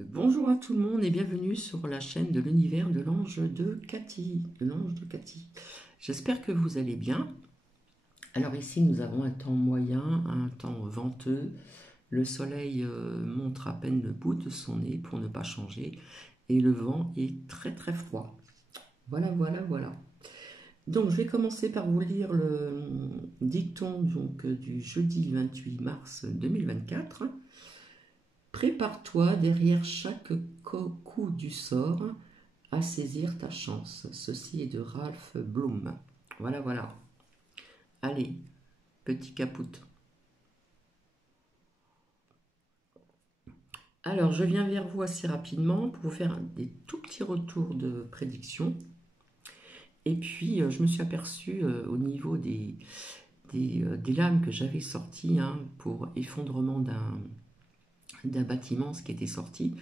Bonjour à tout le monde et bienvenue sur la chaîne de l'univers de l'ange de Cathy. J'espère que vous allez bien. Alors ici nous avons un temps moyen, un temps venteux. Le soleil montre à peine le bout de son nez pour ne pas changer et le vent est très très froid. Voilà. Donc je vais commencer par vous lire le dicton du jeudi 28 mars 2024. Prépare-toi derrière chaque coup du sort à saisir ta chance. Ceci est de Ralph Bloom. Voilà. Allez, petit capoute. Alors, je viens vers vous assez rapidement pour vous faire des tout petits retours de prédiction. Et puis, je me suis aperçu au niveau des lames que j'avais sorties pour effondrement d'un bâtiment, ce qui était sorti.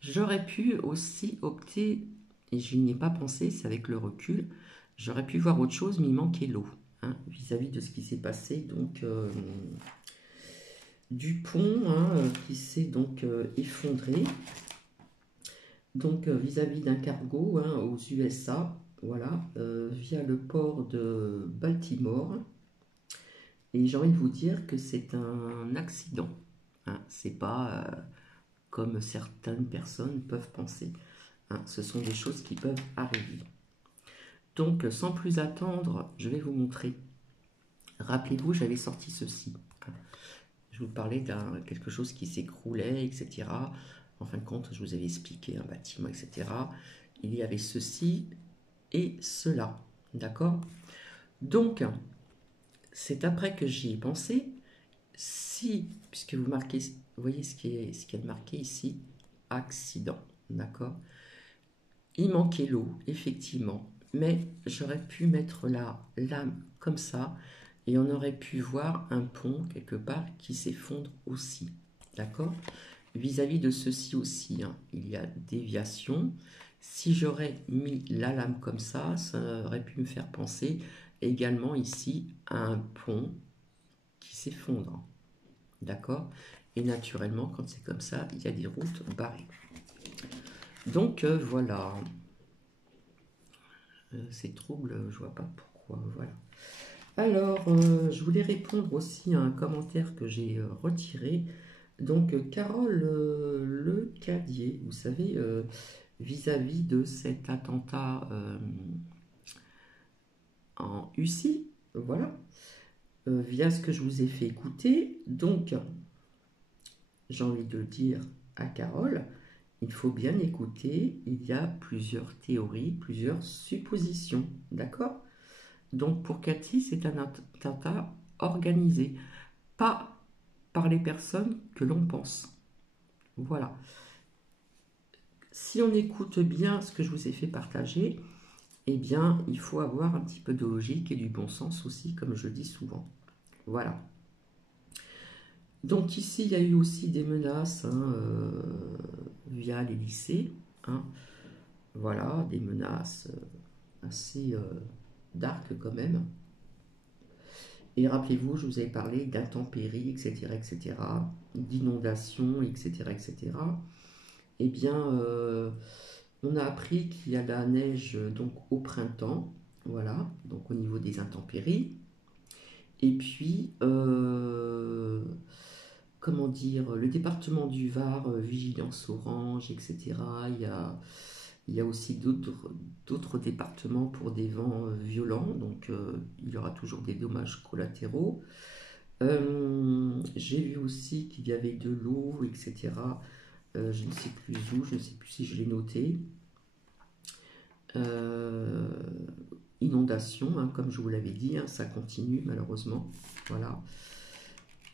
J'aurais pu aussi opter, et je n'y ai pas pensé, c'est avec le recul, j'aurais pu voir autre chose, mais il manquait l'eau, vis-à-vis de ce qui s'est passé, du pont qui s'est effondré, vis-à-vis d'un cargo aux USA, voilà, via le port de Baltimore, et j'ai envie de vous dire que c'est un accident, c'est pas comme certaines personnes peuvent penser. Ce sont des choses qui peuvent arriver. Donc, sans plus attendre, je vais vous montrer. Rappelez-vous, j'avais sorti ceci. Je vous parlais d'un quelque chose qui s'écroulait, etc. En fin de compte, je vous avais expliqué un bâtiment, etc. Il y avait ceci et cela. D'accord? Donc, c'est après que j'y ai pensé. Si, puisque vous marquez, vous voyez ce qui est marqué ici, accident. D'accord? Il manquait l'eau, effectivement, mais j'aurais pu mettre la lame comme ça et on aurait pu voir un pont quelque part qui s'effondre aussi. D'accord? Vis-à-vis de ceci aussi, il y a déviation. Si j'aurais mis la lame comme ça aurait pu me faire penser également ici à un pont qui s'effondre. D'accord? Et naturellement, quand c'est comme ça, il y a des routes barrées. Donc voilà. C'est trouble, je vois pas pourquoi. Voilà. Alors, je voulais répondre aussi à un commentaire que j'ai retiré. Donc, Carole Le Cadier, vous savez, vis-à-vis de cet attentat en Russie, voilà, via ce que je vous ai fait écouter. Donc, j'ai envie de dire à Carole, il faut bien écouter, il y a plusieurs théories, plusieurs suppositions, d'accord? Donc pour Cathy, c'est un attentat organisé, pas par les personnes que l'on pense. Voilà. Si on écoute bien ce que je vous ai fait partager, eh bien, il faut avoir un petit peu de logique et du bon sens aussi, comme je le dis souvent. Voilà. Donc ici, il y a eu aussi des menaces via les lycées. Voilà, des menaces assez dark quand même. Et rappelez-vous, je vous avais parlé d'intempéries, etc., d'inondations, etc. Eh bien, on a appris qu'il y a de la neige donc au printemps, voilà, donc au niveau des intempéries. Et puis, comment dire, le département du Var, vigilance orange, etc. Il y a aussi d'autres départements pour des vents violents, donc il y aura toujours des dommages collatéraux. J'ai vu aussi qu'il y avait de l'eau, etc. Je ne sais plus où, je ne sais plus si je l'ai noté. Euh, Inondation, comme je vous l'avais dit, ça continue malheureusement. Voilà.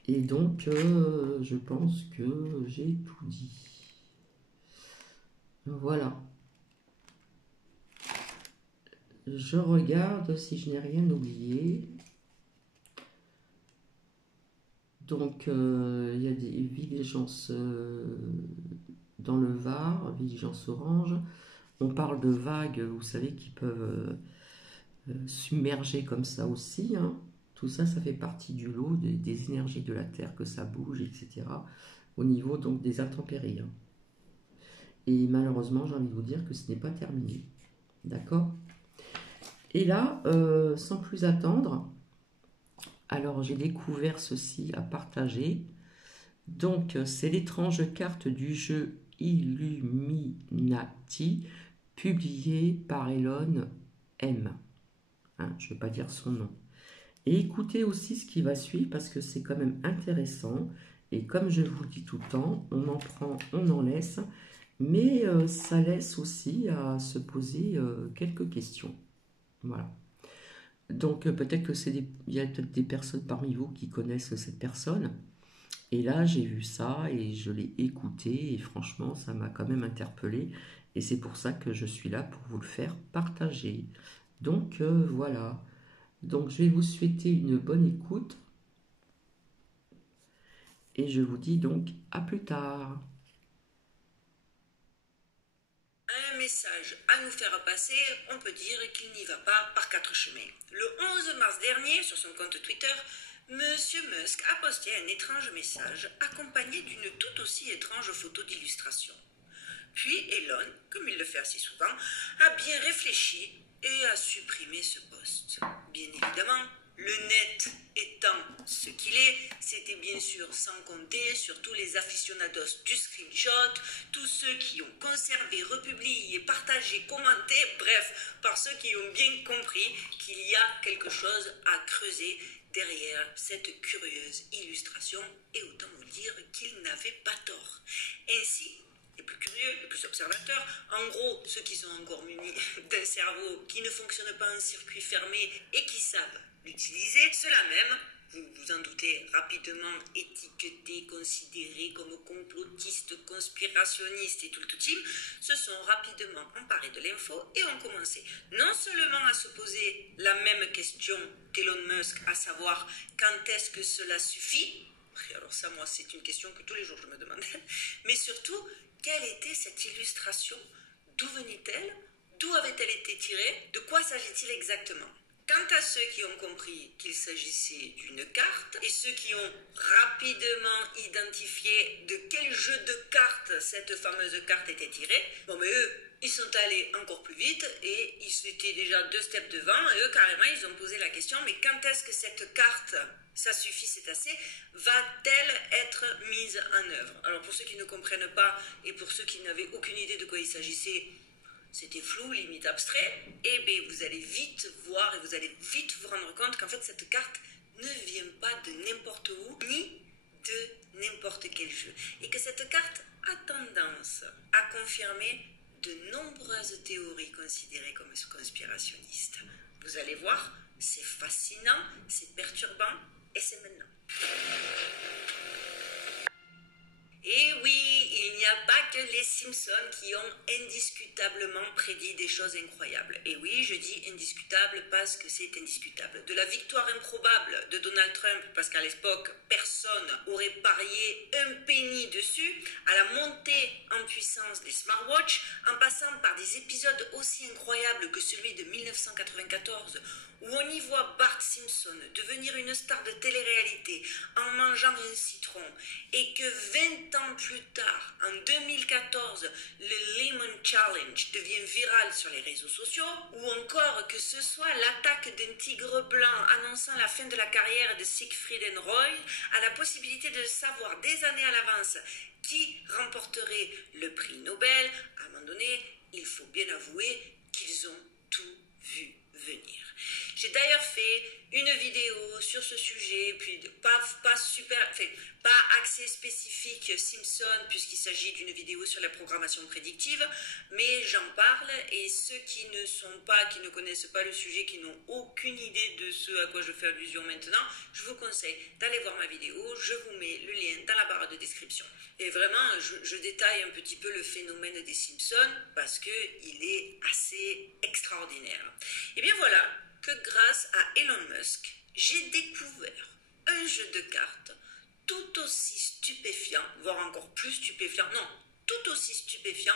Et donc, je pense que j'ai tout dit. Voilà. Je regarde si je n'ai rien oublié. Donc, il y a des vigilances dans le Var, vigilance orange. On parle de vagues, vous savez, qui peuvent submerger comme ça aussi. Tout ça, ça fait partie du lot des énergies de la Terre, que ça bouge, etc. Au niveau donc des intempéries. Et malheureusement, j'ai envie de vous dire que ce n'est pas terminé. D'accord? Et là, sans plus attendre, alors j'ai découvert ceci à partager. Donc, c'est l'étrange carte du jeu Illuminati, publiée par Elon M. Hein, je ne vais pas dire son nom. Et écoutez aussi ce qui va suivre parce que c'est quand même intéressant. Et comme je vous le dis tout le temps, on en prend, on en laisse. Mais ça laisse aussi à se poser quelques questions. Voilà. Donc peut-être que il y a peut-être des personnes parmi vous qui connaissent cette personne. Et là, j'ai vu ça et je l'ai écouté et franchement, ça m'a quand même interpellé. Et c'est pour ça que je suis là pour vous le faire partager. Donc voilà. Donc je vais vous souhaiter une bonne écoute. Et je vous dis donc à plus tard. Un message à nous faire passer, on peut dire qu'il n'y va pas par quatre chemins. Le 11 mars dernier, sur son compte Twitter, Monsieur Musk a posté un étrange message accompagné d'une tout aussi étrange photo d'illustration. Puis Elon, comme il le fait assez souvent, a bien réfléchi et a supprimé ce post. Bien évidemment, le net étant ce qu'il est, c'était bien sûr sans compter sur tous les aficionados du screenshot, tous ceux qui ont conservé, republié, partagé, commenté, bref, par ceux qui ont bien compris qu'il y a quelque chose à creuser derrière cette curieuse illustration, et autant vous dire qu'il n'avait pas tort. Ainsi, les plus curieux, les plus observateurs, en gros ceux qui sont encore munis d'un cerveau qui ne fonctionne pas en circuit fermé et qui savent l'utiliser, ceux-là même, vous vous en doutez, rapidement étiquetés, considérés comme complotistes, conspirationnistes et tout le tout team, se sont rapidement emparés de l'info et ont commencé non seulement à se poser la même question qu'Elon Musk, à savoir quand est-ce que cela suffit. Alors ça, moi, c'est une question que tous les jours je me demandais, mais surtout, quelle était cette illustration? D'où venait-elle? D'où avait-elle été tirée? De quoi s'agit-il exactement? Quant à ceux qui ont compris qu'il s'agissait d'une carte et ceux qui ont rapidement identifié de quel jeu de cartes cette fameuse carte était tirée, bon mais eux, ils sont allés encore plus vite et ils étaient déjà 2 steps devant et eux carrément ils ont posé la question, mais quand est-ce que cette carte, ça suffit, c'est assez, va-t-elle être mise en œuvre? Alors pour ceux qui ne comprennent pas et pour ceux qui n'avaient aucune idée de quoi il s'agissait, c'était flou, limite abstrait, et bien vous allez vite voir et vous allez vite vous rendre compte qu'en fait cette carte ne vient pas de n'importe où, ni de n'importe quel jeu. Et que cette carte a tendance à confirmer de nombreuses théories considérées comme conspirationnistes. Vous allez voir, c'est fascinant, c'est perturbant, et c'est maintenant. Et oui, il n'y a pas que les Simpsons qui ont indiscutablement prédit des choses incroyables. Et oui, je dis indiscutable parce que c'est indiscutable. De la victoire improbable de Donald Trump, parce qu'à l'époque, personne n'aurait parié un penny dessus, à la montée en puissance des smartwatches, en passant par des épisodes aussi incroyables que celui de 1994, où on y voit Bart Simpson devenir une star de télé-réalité en mangeant un citron, et que 20 ans plus tard, en 2014, le Lemon Challenge devient viral sur les réseaux sociaux, ou encore que ce soit l'attaque d'un tigre blanc annonçant la fin de la carrière de Siegfried and Roy, à la possibilité de savoir des années à l'avance qui remporterait le prix Nobel. À un moment donné, il faut bien avouer qu'ils ont tout vu venir. J'ai d'ailleurs fait une vidéo sur ce sujet, puis pas axé spécifique Simpson, puisqu'il s'agit d'une vidéo sur la programmation prédictive, mais j'en parle, et ceux qui ne connaissent pas le sujet, qui n'ont aucune idée de ce à quoi je fais allusion maintenant, je vous conseille d'aller voir ma vidéo, je vous mets le lien dans la barre de description. Et vraiment, je détaille un petit peu le phénomène des Simpsons, parce qu'il est assez extraordinaire. Et bien voilà, que grâce à Elon Musk, j'ai découvert un jeu de cartes tout aussi stupéfiant, voire encore plus stupéfiant, non, tout aussi stupéfiant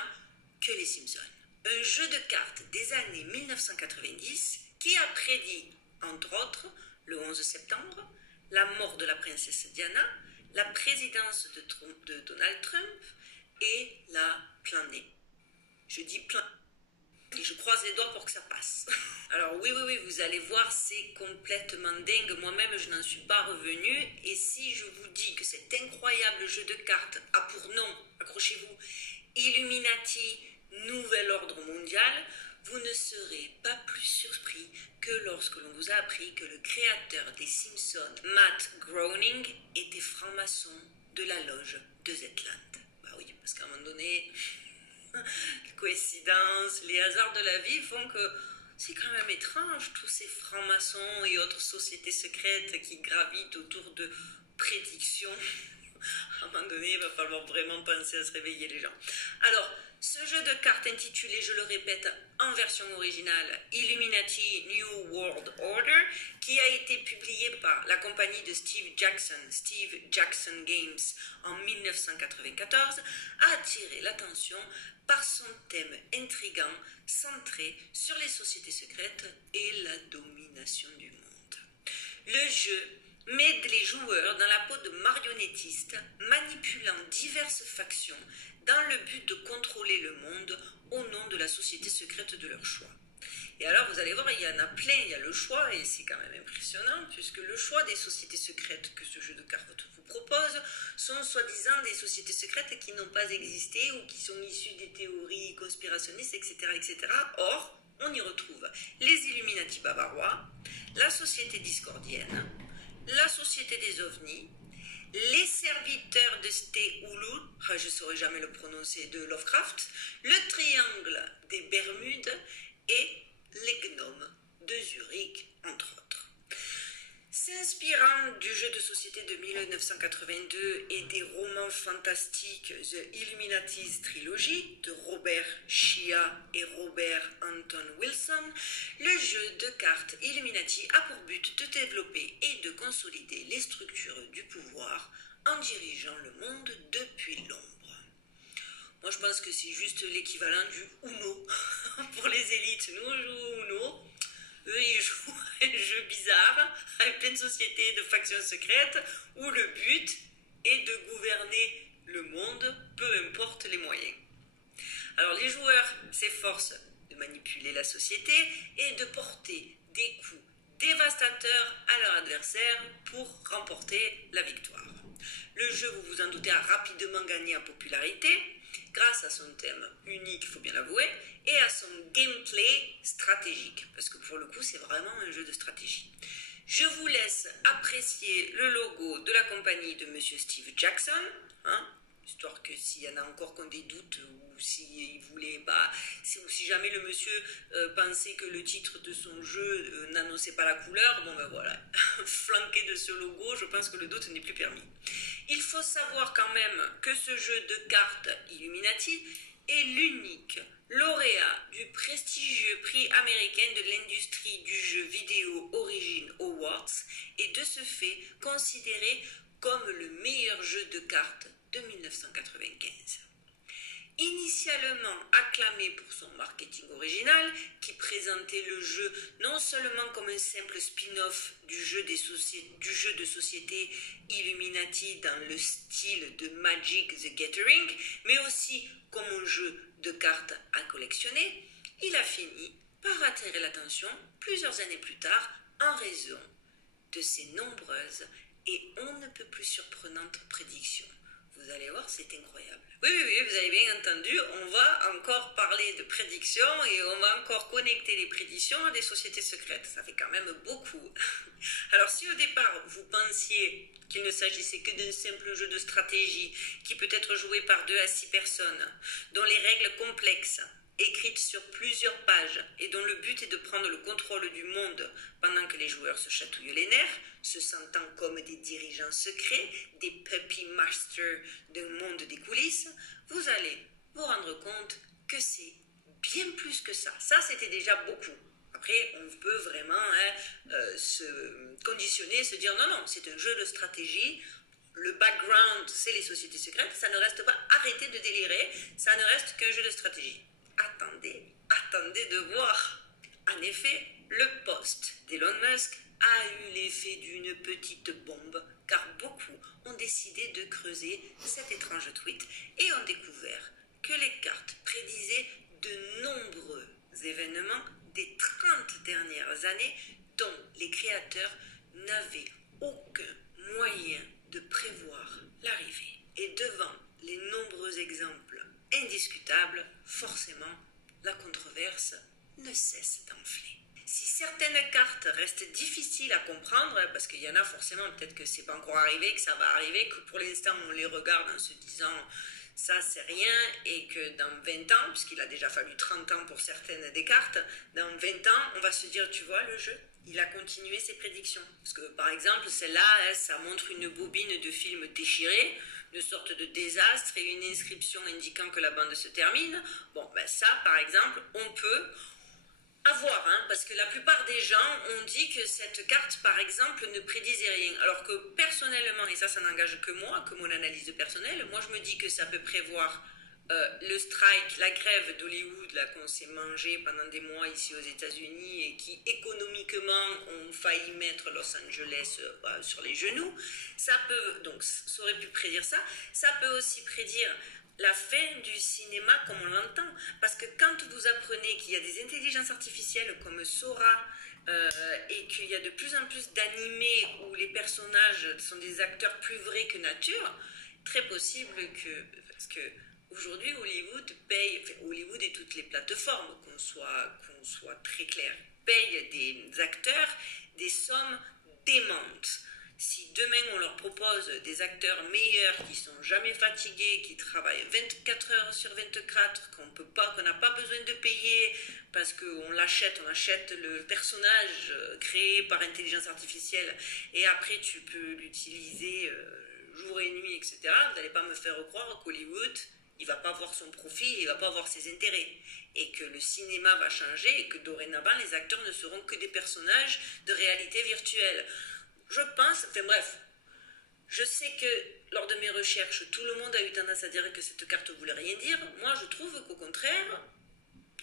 que les Simpsons. Un jeu de cartes des années 1990 qui a prédit, entre autres, le 11 septembre, la mort de la princesse Diana, la présidence de Donald Trump et la pandémie. Je dis plein. Et je croise les doigts pour que ça passe. Alors oui, vous allez voir, c'est complètement dingue. Moi-même, je n'en suis pas revenue. Et si je vous dis que cet incroyable jeu de cartes a pour nom, accrochez-vous, Illuminati, Nouvel Ordre Mondial, vous ne serez pas plus surpris que lorsque l'on vous a appris que le créateur des Simpsons, Matt Groening, était franc-maçon de la loge de Zetland. Bah oui, parce qu'à un moment donné... les coïncidences, les hasards de la vie font que c'est quand même étrange, tous ces francs-maçons et autres sociétés secrètes qui gravitent autour de prédictions. À un moment donné, il va falloir vraiment penser à se réveiller les gens. Alors, ce jeu de cartes intitulé, je le répète, en version originale, Illuminati New World Order, qui a été publié par la compagnie de Steve Jackson Games, en 1994, a attiré l'attention par son thème intrigant, centré sur les sociétés secrètes et la domination du monde. Le jeu met les joueurs dans la peau de marionnettistes, manipulant diverses factions dans le but de contrôler le monde au nom de la société secrète de leur choix. Et alors vous allez voir, il y en a plein, il y a le choix, et c'est quand même impressionnant, puisque le choix des sociétés secrètes que ce jeu de cartes vous propose sont soi-disant des sociétés secrètes qui n'ont pas existé ou qui sont issues des théories conspirationnistes, etc. etc. Or, on y retrouve les Illuminati bavarois, la société discordienne, la société des ovnis, les serviteurs de Stéoulou, je ne saurais jamais le prononcer, de Lovecraft, le triangle des Bermudes et les gnomes de Zurich, entre autres. S'inspirant du jeu de société de 1982 et des romans fantastiques The Illuminati's Trilogy de Robert Shia et Robert Anton Wilson, le jeu de cartes Illuminati a pour but de développer et de consolider les structures du pouvoir en dirigeant le monde depuis l'ombre. Moi, je pense que c'est juste l'équivalent du Uno pour les élites. Nous, on joue au Uno. Eux, ils jouent à un jeu bizarre avec plein de sociétés, de factions secrètes où le but est de gouverner le monde, peu importe les moyens. Alors, les joueurs s'efforcent de manipuler la société et de porter des coups dévastateurs à leur adversaire pour remporter la victoire. Le jeu, vous vous en doutez, a rapidement gagné en popularité grâce à son thème unique, il faut bien l'avouer, et à son gameplay stratégique, parce que pour le coup, c'est vraiment un jeu de stratégie. Je vous laisse apprécier le logo de la compagnie de Monsieur Steve Jackson, histoire que s'il y en a encore qui ont des doutes, ou s'il voulait pas, ou si jamais le monsieur pensait que le titre de son jeu n'annonçait pas la couleur, bon ben voilà, flanqué de ce logo, je pense que le doute n'est plus permis. Il faut savoir quand même que ce jeu de cartes Illuminati est l'unique lauréat du prestigieux prix américain de l'industrie du jeu vidéo Origin Awards et de ce fait considéré comme le meilleur jeu de cartes de 1995. Initialement acclamé pour son marketing original, qui présentait le jeu non seulement comme un simple spin-off du jeu de société Illuminati dans le style de Magic the Gathering, mais aussi comme un jeu de cartes à collectionner, il a fini par attirer l'attention plusieurs années plus tard en raison de ses nombreuses et on ne peut plus surprenantes prédictions. Vous allez voir, c'est incroyable. Oui, vous avez bien entendu, on va encore parler de prédictions et on va encore connecter les prédictions à des sociétés secrètes. Ça fait quand même beaucoup. Alors si au départ, vous pensiez qu'il ne s'agissait que d'un simple jeu de stratégie qui peut être joué par 2 à 6 personnes, dont les règles complexes, écrites sur plusieurs pages et dont le but est de prendre le contrôle du monde pendant que les joueurs se chatouillent les nerfs, se sentant comme des dirigeants secrets, des puppy masters d'un monde des coulisses, vous allez vous rendre compte que c'est bien plus que ça. Ça, c'était déjà beaucoup. Après, on peut vraiment se conditionner, se dire non, c'est un jeu de stratégie. Le background, c'est les sociétés secrètes. Ça ne reste pas, arrêtez de délirer, ça ne reste qu'un jeu de stratégie. Attendez de voir. En effet, le post d'Elon Musk a eu l'effet d'une petite bombe, car beaucoup ont décidé de creuser cet étrange tweet et ont découvert que les cartes prédisaient de dernières années dont les créateurs n'avaient aucun moyen de prévoir l'arrivée. Et devant les nombreux exemples indiscutables, forcément, la controverse ne cesse d'enfler. Si certaines cartes restent difficiles à comprendre, parce qu'il y en a forcément, peut-être que c'est pas encore arrivé, que ça va arriver, que pour l'instant on les regarde en se disant ça c'est rien, et que dans 20 ans, puisqu'il a déjà fallu 30 ans pour certaines des cartes, dans 20 ans on va se dire, tu vois, le jeu, il a continué ses prédictions. Parce que par exemple, celle-là, ça montre une bobine de film déchirée, une sorte de désastre et une inscription indiquant que la bande se termine. Bon, ben ça, par exemple, on peut avoir, parce que la plupart des gens ont dit que cette carte, par exemple, ne prédisait rien. Alors que personnellement, et ça n'engage que moi, que mon analyse personnelle, moi je me dis que ça peut prévoir le strike, la grève d'Hollywood là qu'on s'est mangé pendant des mois ici aux États-Unis et qui économiquement ont failli mettre Los Angeles sur les genoux. Ça peut, donc ça aurait pu prédire ça. Ça peut aussi prédire la fin du cinéma comme on l'entend, parce que quand vous apprenez qu'il y a des intelligences artificielles comme Sora et qu'il y a de plus en plus d'animés où les personnages sont des acteurs plus vrais que nature, très possible que, parce que aujourd'hui Hollywood paye, enfin, Hollywood et toutes les plateformes, qu'on soit très clair, payent des acteurs des sommes démentes. Si demain on leur propose des acteurs meilleurs, qui sont jamais fatigués, qui travaillent 24 heures sur 24, qu'on n'a pas besoin de payer parce qu'on achète le personnage créé par intelligence artificielle et après tu peux l'utiliser jour et nuit, etc. Vous n'allez pas me faire croire qu'Hollywood, il va pas voir son profit, il va pas voir ses intérêts. Et que le cinéma va changer et que dorénavant les acteurs ne seront que des personnages de réalité virtuelle. Je pense, enfin bref, je sais que lors de mes recherches, tout le monde a eu tendance à dire que cette carte ne voulait rien dire. Moi, je trouve qu'au contraire,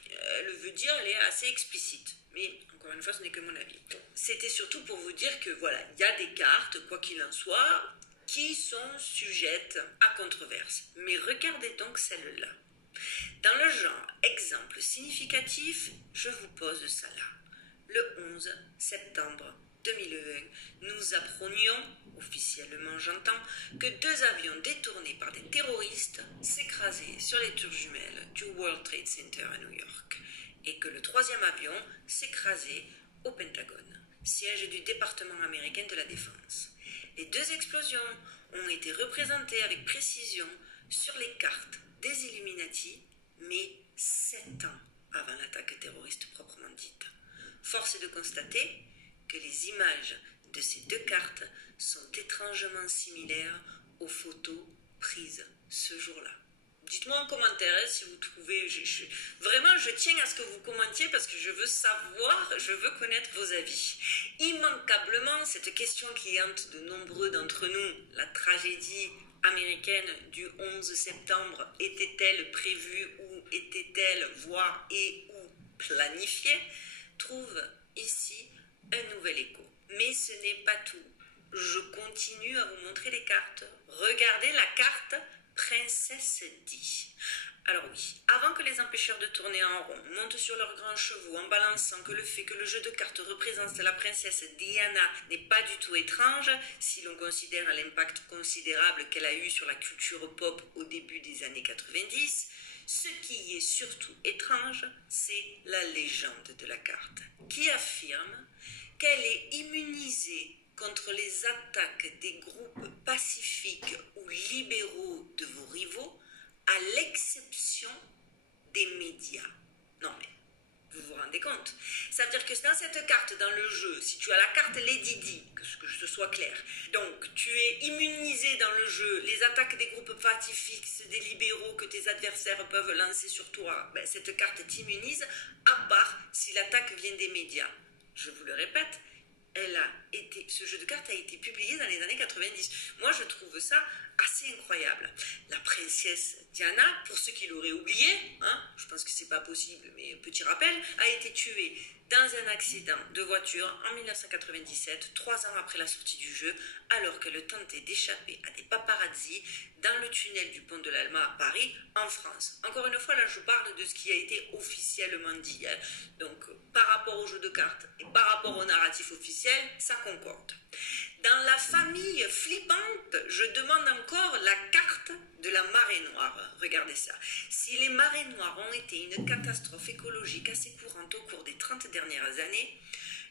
elle veut dire, elle est assez explicite. Mais encore une fois, ce n'est que mon avis. C'était surtout pour vous dire que voilà, il y a des cartes, quoi qu'il en soit, qui sont sujettes à controverse. Mais regardez donc celle-là. Dans le genre exemple significatif, je vous pose ça là. Le 11 septembre 2020, nous apprenions, officiellement j'entends, que 2 avions détournés par des terroristes s'écrasaient sur les tours jumelles du World Trade Center à New York et que le 3e avion s'écrasait au Pentagone, siège du département américain de la Défense. Les 2 explosions ont été représentées avec précision sur les cartes des Illuminati, mais 7 ans avant l'attaque terroriste proprement dite. Force est de constater que les images de ces 2 cartes sont étrangement similaires aux photos prises ce jour-là. Dites-moi en commentaire si vous trouvez... Vraiment, je tiens à ce que vous commentiez parce que je veux savoir, je veux connaître vos avis. Immanquablement, cette question qui hante de nombreux d'entre nous, la tragédie américaine du 11 septembre, était-elle prévue ou était-elle, voire et ou planifiée, trouve ici un nouvel écho. Mais ce n'est pas tout. Je continue à vous montrer les cartes. Regardez la carte Princesse Di. Alors oui, avant que les empêcheurs de tourner en rond montent sur leurs grands chevaux en balançant que le fait que le jeu de cartes représente la princesse Diana n'est pas du tout étrange si l'on considère l'impact considérable qu'elle a eu sur la culture pop au début des années 90, ce qui est surtout étrange, c'est la légende de la carte, qui affirme qu'elle est immunisée contre les attaques des groupes pacifiques ou libéraux de vos rivaux, à l'exception des médias. Non mais, vous vous rendez compte? Ça veut dire que dans cette carte, dans le jeu, si tu as la carte Lady Di, que ce soit clair, donc tu es immunisé dans le jeu, les attaques des groupes pacifiques, des libéraux que tes adversaires peuvent lancer sur toi, ben, cette carte t'immunise, à part si l'attaque vient des médias. Je vous le répète, ce jeu de cartes a été publié dans les années 90. Moi, je trouve ça assez incroyable. La princesse Diana, pour ceux qui l'auraient oublié, je pense que c'est pas possible, mais petit rappel, a été tuée dans un accident de voiture en 1997, 3 ans après la sortie du jeu, alors qu'elle tentait d'échapper à des paparazzis dans le tunnel du pont de l'Alma à Paris, en France. Encore une fois, là, je parle de ce qui a été officiellement dit. Hein. Donc, par rapport au jeu de cartes et par rapport au narratif officiel, ça concorde. Dans la famille flippante, je demande encore la carte de la marée noire. Regardez ça. Si les marées noires ont été une catastrophe écologique assez courante au cours des 30 dernières années,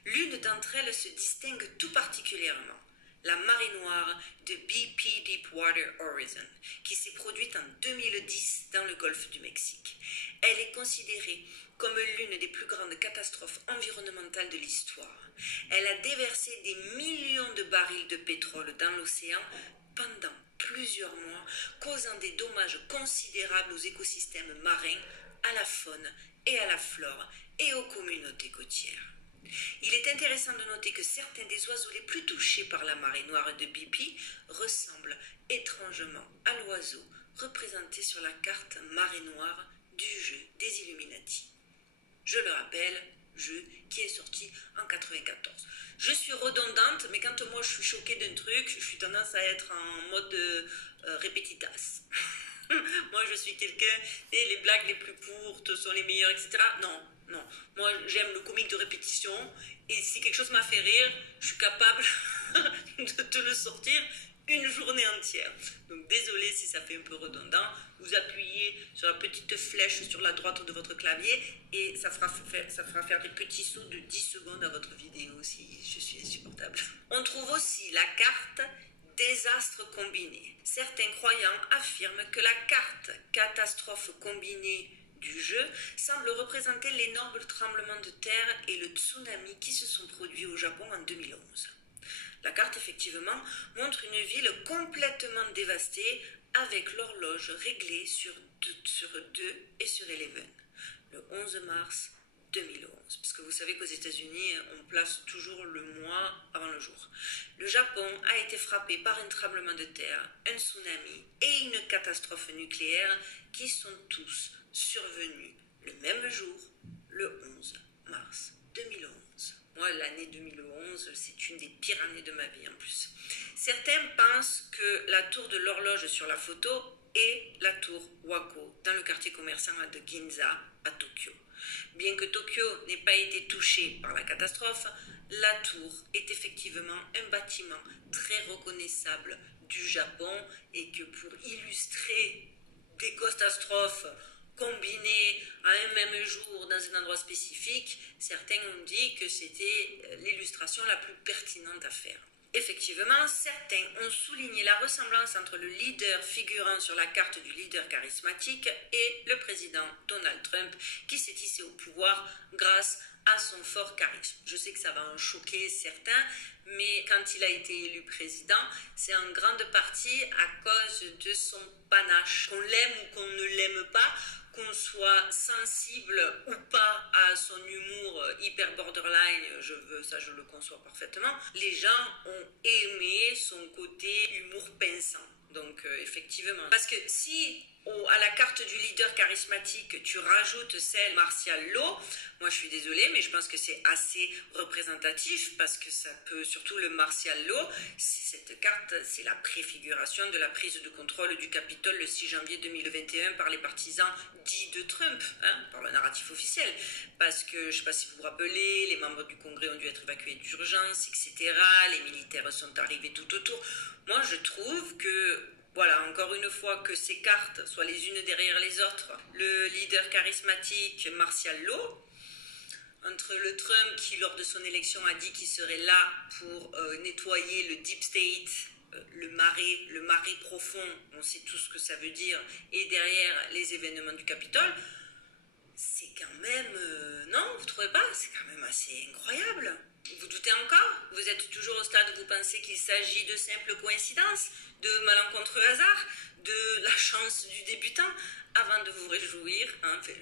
l'une d'entre elles se distingue tout particulièrement. La marée noire de BP Deepwater Horizon, qui s'est produite en 2010 dans le golfe du Mexique. Elle est considérée comme l'une des plus grandes catastrophes environnementales de l'histoire. Elle a déversé des millions de barils de pétrole dans l'océan pendant plusieurs mois, causant des dommages considérables aux écosystèmes marins, à la faune et à la flore et aux communautés côtières. Il est intéressant de noter que certains des oiseaux les plus touchés par la marée noire de BP ressemblent étrangement à l'oiseau représenté sur la carte marée noire du jeu des Illuminati. Je le rappelle, jeu qui est sorti en 1994. Je suis redondante, mais quand moi je suis choquée d'un truc, je suis tendance à être en mode répétitas. Moi je suis quelqu'un, et les blagues les plus courtes sont les meilleures, etc. Non. Moi j'aime le comique de répétition, et si quelque chose m'a fait rire, je suis capable de te le sortir une journée entière. Donc désolé si ça fait un peu redondant, vous appuyez sur la petite flèche sur la droite de votre clavier et ça fera faire des petits sauts de 10 secondes à votre vidéo si je suis insupportable. On trouve aussi la carte désastre combiné. Certains croyants affirment que la carte catastrophe combinée du jeu semble représenter l'énorme tremblement de terre et le tsunami qui se sont produits au Japon en 2011. La carte, effectivement, montre une ville complètement dévastée avec l'horloge réglée sur 2 et sur 11, le 11 mars 2011. Parce que vous savez qu'aux États-Unis, on place toujours le mois avant le jour. Le Japon a été frappé par un tremblement de terre, un tsunami et une catastrophe nucléaire qui sont tous survenus le même jour, le 11 mars 2011. Moi, l'année 2011, c'est une des pires années de ma vie en plus. Certains pensent que la tour de l'horloge sur la photo est la tour Wako, dans le quartier commerçant de Ginza, à Tokyo. Bien que Tokyo n'ait pas été touchée par la catastrophe, la tour est effectivement un bâtiment très reconnaissable du Japon et que pour illustrer des catastrophes combinées à un même jour dans un endroit spécifique, certains ont dit que c'était l'illustration la plus pertinente à faire. Effectivement, certains ont souligné la ressemblance entre le leader figurant sur la carte du leader charismatique et le président Donald Trump qui s'est hissé au pouvoir grâce à son fort charisme. Je sais que ça va en choquer certains, mais quand il a été élu président, c'est en grande partie à cause de son panache. Qu'on l'aime ou qu'on ne l'aime pas, qu'on soit sensible ou pas à son humour hyper borderline, ça je le conçois parfaitement, les gens ont aimé son côté humour pinçant. Donc effectivement, parce que si à la carte du leader charismatique tu rajoutes celle Martial Law, moi je suis désolée mais je pense que c'est assez représentatif parce que ça peut, surtout le Martial Law, cette carte c'est la préfiguration de la prise de contrôle du Capitole le 6 janvier 2021 par les partisans dits de Trump, par le narratif officiel, parce que je ne sais pas si vous vous rappelez, les membres du Congrès ont dû être évacués d'urgence, etc., les militaires sont arrivés tout autour. Moi je trouve que voilà, encore une fois, que ces cartes soient les unes derrière les autres. Le leader charismatique Martial Law, entre le Trump qui, lors de son élection, a dit qu'il serait là pour nettoyer le deep state, le marais profond, on sait tout ce que ça veut dire, et derrière les événements du Capitole, c'est quand même... non, vous ne trouvez pas? C'est quand même assez incroyable. Vous doutez encore? Vous êtes toujours au stade où vous pensez qu'il s'agit de simples coïncidences, de malencontreux hasards, de la chance du débutant, avant de vous réjouir,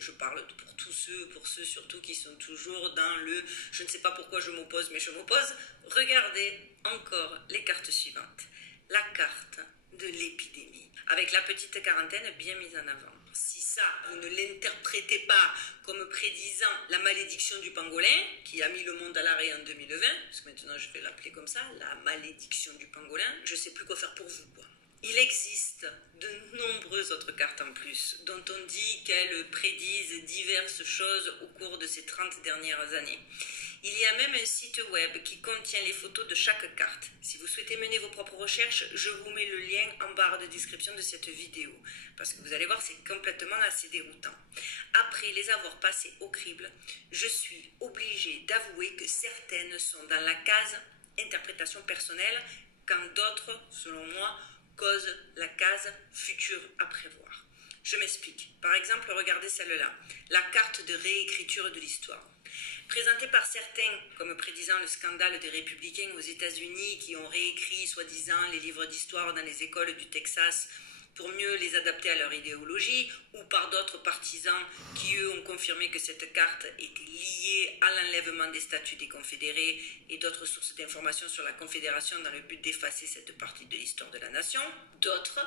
je parle pour ceux surtout qui sont toujours dans le « je ne sais pas pourquoi je m'oppose, mais je m'oppose », regardez encore les cartes suivantes. La carte de l'épidémie, avec la petite quarantaine bien mise en avant. Si ça, vous ne l'interprétez pas comme prédisant la malédiction du pangolin, qui a mis le monde à l'arrêt en 2020, parce que maintenant je vais l'appeler comme ça, la malédiction du pangolin, je ne sais plus quoi faire pour vous, quoi. Il existe de nombreuses autres cartes en plus, dont on dit qu'elles prédisent diverses choses au cours de ces 30 dernières années. Il y a même un site web qui contient les photos de chaque carte. Si vous souhaitez mener vos propres recherches, je vous mets le lien en barre de description de cette vidéo. Parce que vous allez voir, c'est complètement assez déroutant. Après les avoir passées au crible, je suis obligée d'avouer que certaines sont dans la case interprétation personnelle, quand d'autres, selon moi, causent la case futur à prévoir. Je m'explique. Par exemple, regardez celle-là, la carte de réécriture de l'histoire. Présentée par certains comme prédisant le scandale des républicains aux États-Unis qui ont réécrit, soi-disant, les livres d'histoire dans les écoles du Texas pour mieux les adapter à leur idéologie, ou par d'autres partisans qui, eux, ont confirmé que cette carte était liée à l'enlèvement des statues des confédérés et d'autres sources d'informations sur la Confédération dans le but d'effacer cette partie de l'histoire de la nation. D'autres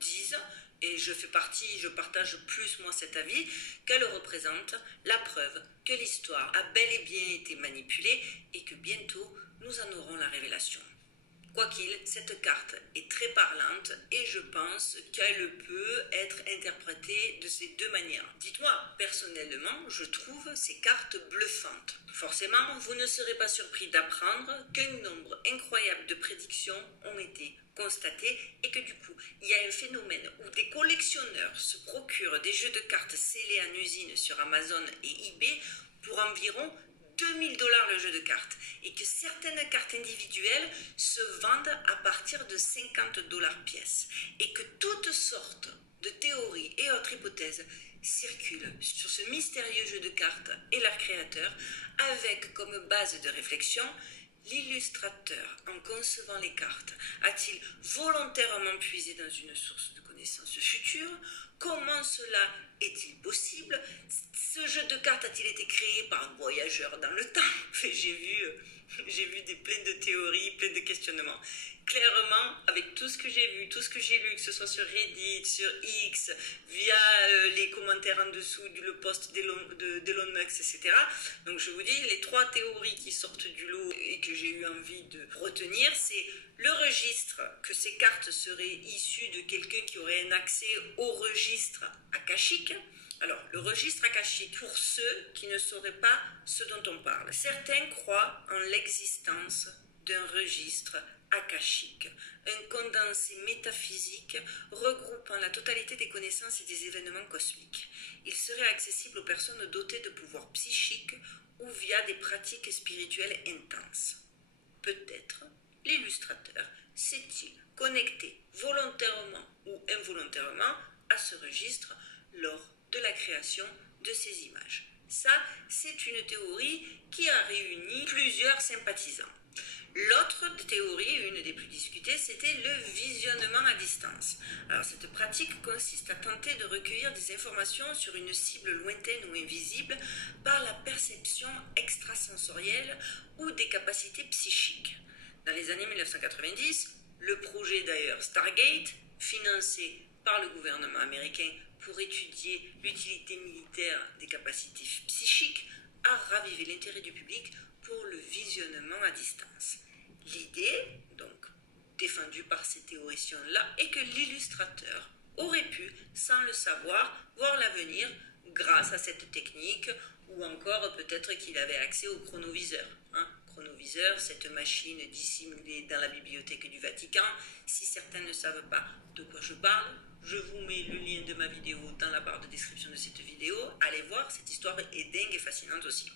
disent, et je partage plus moi cet avis, qu'elle représente la preuve que l'histoire a bel et bien été manipulée et que bientôt nous en aurons la révélation. Quoi qu'il, cette carte est très parlante et je pense qu'elle peut être interprétée de ces deux manières. Dites-moi, personnellement, je trouve ces cartes bluffantes. Forcément, vous ne serez pas surpris d'apprendre qu'un nombre incroyable de prédictions ont été constatées et que du coup, il y a un phénomène où des collectionneurs se procurent des jeux de cartes scellés en usine sur Amazon et eBay pour environ 2000 $ le jeu de cartes et que certaines cartes individuelles se vendent à partir de 50 $ pièce et que toutes sortes de théories et autres hypothèses circulent sur ce mystérieux jeu de cartes et leur créateur avec comme base de réflexion l'illustrateur en concevant les cartes a-t-il volontairement puisé dans une source de connaissances futures? Comment cela est-il possible? Ce jeu de cartes a-t-il été créé par un voyageur dans le temps? J'ai vu plein de théories, plein de questionnements. Clairement, avec tout ce que j'ai vu, tout ce que j'ai lu, que ce soit sur Reddit, sur X, via les commentaires en dessous le post d'Elon Musk, etc. Donc je vous dis, les trois théories qui sortent du lot et que j'ai eu envie de retenir, c'est le registre, que ces cartes seraient issues de quelqu'un qui aurait un accès au registre akashique. Alors, le registre akashique, pour ceux qui ne sauraient pas ce dont on parle, certains croient en l'existence d'un registre akashique, un condensé métaphysique regroupant la totalité des connaissances et des événements cosmiques. Il serait accessible aux personnes dotées de pouvoirs psychiques ou via des pratiques spirituelles intenses. Peut-être l'illustrateur s'est-il connecté volontairement ou involontairement à ce registre lors de la création de ces images. Ça, c'est une théorie qui a réuni plusieurs sympathisants. L'autre théorie, une des plus discutées, c'était le visionnement à distance. Alors cette pratique consiste à tenter de recueillir des informations sur une cible lointaine ou invisible par la perception extrasensorielle ou des capacités psychiques. Dans les années 1990, le projet d'ailleurs Stargate, financé par le gouvernement américain pour étudier l'utilité militaire des capacités psychiques, a ravivé l'intérêt du public pour le visionnement à distance. L'idée, donc, défendue par ces théoriciens-là, est que l'illustrateur aurait pu, sans le savoir, voir l'avenir grâce à cette technique, ou encore peut-être qu'il avait accès au chronoviseur. Chronoviseur, cette machine dissimulée dans la bibliothèque du Vatican. Si certains ne savent pas de quoi je parle, je vous mets le lien de ma vidéo dans la barre de description de cette vidéo. Allez voir, cette histoire est dingue et fascinante aussi.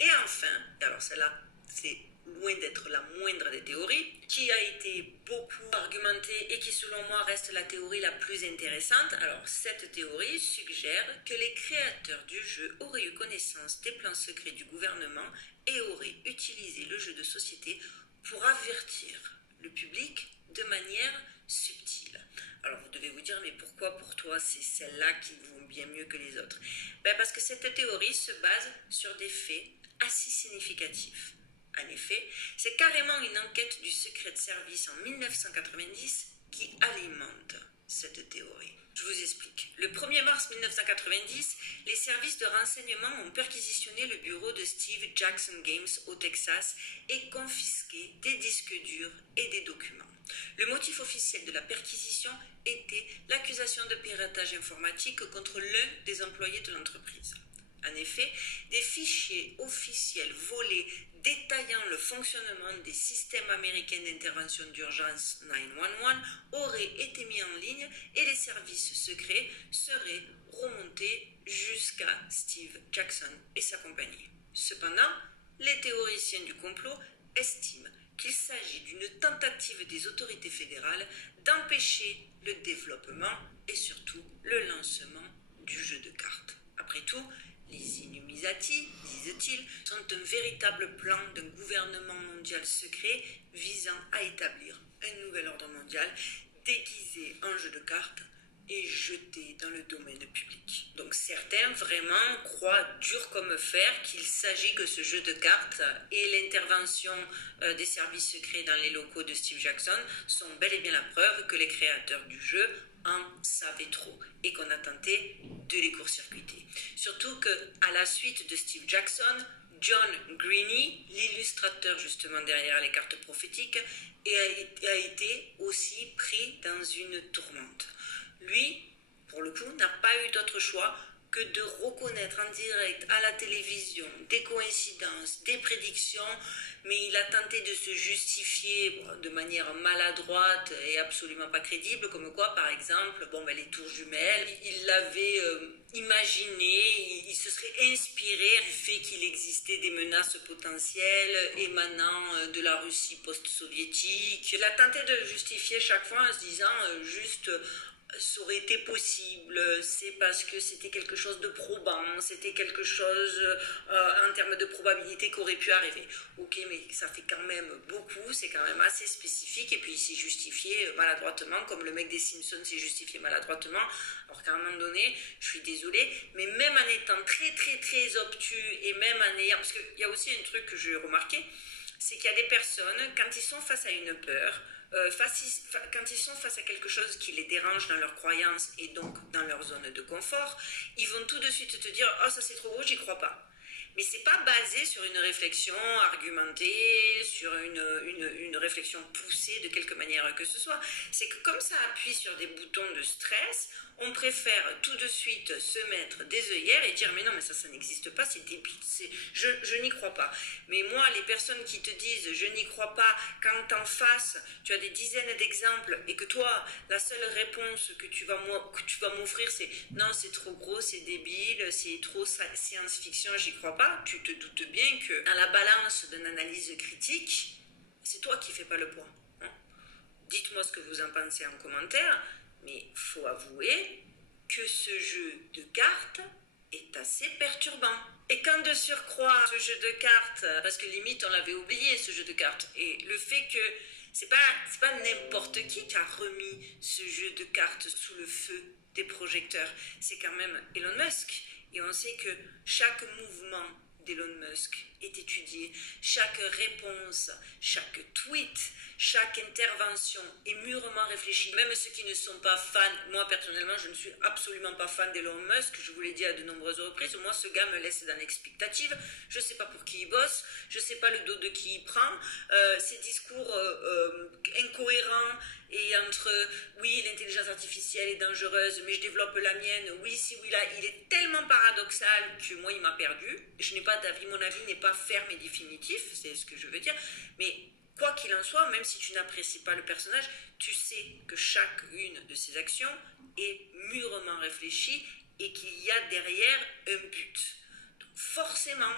Et enfin, alors celle-là, c'est loin d'être la moindre des théories, qui a été beaucoup argumentée et qui selon moi reste la théorie la plus intéressante. Alors cette théorie suggère que les créateurs du jeu auraient eu connaissance des plans secrets du gouvernement et auraient utilisé le jeu de société pour avertir le public de manière subtile. Alors vous devez vous dire, mais pourquoi pour toi c'est celle-là qui vaut bien mieux que les autres? Parce que cette théorie se base sur des faits assez significatifs. En effet, c'est carrément une enquête du Secret Service en 1990 qui alimente cette théorie. Je vous explique. Le 1er mars 1990, les services de renseignement ont perquisitionné le bureau de Steve Jackson Games au Texas et confisqué des disques durs et des documents. Le motif officiel de la perquisition était l'accusation de piratage informatique contre l'un des employés de l'entreprise. En effet, des fichiers officiels volés détaillant le fonctionnement des systèmes américains d'intervention d'urgence 911 auraient été mis en ligne et les services secrets seraient remontés jusqu'à Steve Jackson et sa compagnie. Cependant, les théoriciens du complot estiment qu'il s'agit d'une tentative des autorités fédérales d'empêcher le développement et surtout le lancement du jeu de cartes. Après tout, les Illuminati, disent-ils, sont un véritable plan d'un gouvernement mondial secret visant à établir un nouvel ordre mondial déguisé en jeu de cartes et jeté dans le domaine public. Donc certains vraiment croient dur comme fer qu'il s'agit que ce jeu de cartes et l'intervention des services secrets dans les locaux de Steve Jackson sont bel et bien la preuve que les créateurs du jeu en savaient trop et qu'on a tenté de les court-circuiter. Surtout qu'à la suite de Steve Jackson, John Greene, l'illustrateur justement derrière les cartes prophétiques, a été aussi pris dans une tourmente. Lui, pour le coup, n'a pas eu d'autre choix que de reconnaître en direct à la télévision des coïncidences, des prédictions, mais il a tenté de se justifier de manière maladroite et absolument pas crédible, comme quoi, par exemple, les tours jumelles, il l'avait imaginé, il se serait inspiré du fait qu'il existait des menaces potentielles émanant de la Russie post-soviétique. Il a tenté de justifier chaque fois en se disant juste ça aurait été possible, c'est parce que c'était quelque chose de probant, c'était quelque chose en termes de probabilité qui aurait pu arriver. Ok, mais ça fait quand même beaucoup, c'est quand même assez spécifique, et puis il s'est justifié maladroitement, comme le mec des Simpsons s'est justifié maladroitement, alors qu'à un moment donné, je suis désolée, mais même en étant très très très obtus, et même en ayant, parce qu'il y a aussi un truc que j'ai remarqué, c'est qu'il y a des personnes, quand ils sont face à une peur, quand ils sont face à quelque chose qui les dérange dans leurs croyances et donc dans leur zone de confort, ils vont tout de suite te dire « Oh, ça c'est trop gros, j'y crois pas ». Mais c'est pas basé sur une réflexion argumentée, sur une réflexion poussée de quelque manière que ce soit. C'est que comme ça appuie sur des boutons de stress, on préfère tout de suite se mettre des œillères et dire mais non, mais ça n'existe pas, c'est débile, je n'y crois pas. Mais moi, les personnes qui te disent je n'y crois pas, quand en face tu as des dizaines d'exemples et que toi, la seule réponse que tu vas m'offrir c'est non, c'est trop gros, c'est débile, c'est trop science-fiction, j'y crois pas, tu te doutes bien que dans la balance d'une analyse critique, c'est toi qui fais pas le poids. Hein. Dites-moi ce que vous en pensez en commentaire. Mais il faut avouer que ce jeu de cartes est assez perturbant. Et quand de surcroît, ce jeu de cartes, parce que limite on l'avait oublié ce jeu de cartes, et le fait que c'est pas n'importe qui a remis ce jeu de cartes sous le feu des projecteurs, c'est quand même Elon Musk. Et on sait que chaque mouvement d'Elon Musk est étudié, chaque réponse, chaque tweet, chaque intervention est mûrement réfléchie. Même ceux qui ne sont pas fans, moi personnellement je ne suis absolument pas fan d'Elon Musk, je vous l'ai dit à de nombreuses reprises, moi ce gars me laisse dans l'expectative, je ne sais pas pour qui il bosse, je ne sais pas le dos de qui il prend, ses discours incohérents et entre oui l'intelligence artificielle est dangereuse mais je développe la mienne, oui si oui là, il est tellement paradoxal que moi il m'a perdu, je n'ai pas d'avis, mon avis n'est pas ferme et définitif, c'est ce que je veux dire, mais quoi qu'il en soit, même si tu n'apprécies pas le personnage, tu sais que chacune de ses actions est mûrement réfléchie et qu'il y a derrière un but. Donc forcément,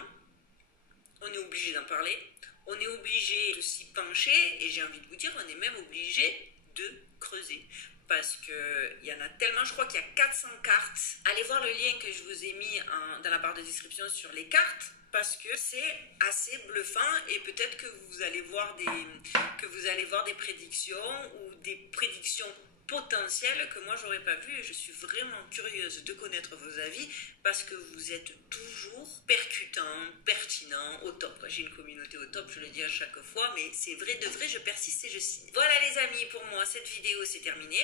on est obligé d'en parler, on est obligé de s'y pencher et j'ai envie de vous dire, on est même obligé de creuser. Parce qu'il y en a tellement, je crois qu'il y a 400 cartes. Allez voir le lien que je vous ai mis dans la barre de description sur les cartes, parce que c'est assez bluffant et peut-être que vous allez voir des prédictions ou des prédictions potentiels que moi j'aurais pas vu, et je suis vraiment curieuse de connaître vos avis parce que vous êtes toujours percutant, pertinent, au top. J'ai une communauté au top, je le dis à chaque fois, mais c'est vrai de vrai, je persiste et je signe. Voilà les amis, pour moi cette vidéo c'est terminé.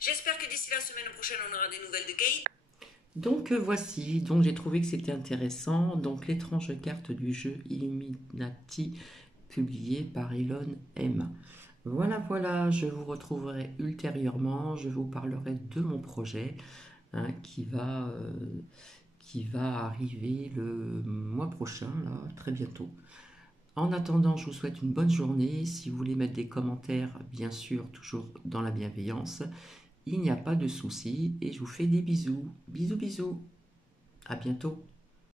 J'espère que d'ici la semaine prochaine on aura des nouvelles de Kate. Donc voici, donc j'ai trouvé que c'était intéressant. Donc l'étrange carte du jeu Illuminati, publié par Elon M. Voilà, voilà, je vous retrouverai ultérieurement. Je vous parlerai de mon projet hein, qui va arriver le mois prochain, là, très bientôt. En attendant, je vous souhaite une bonne journée. Si vous voulez mettre des commentaires, bien sûr, toujours dans la bienveillance, il n'y a pas de souci et je vous fais des bisous. Bisous, bisous. À bientôt.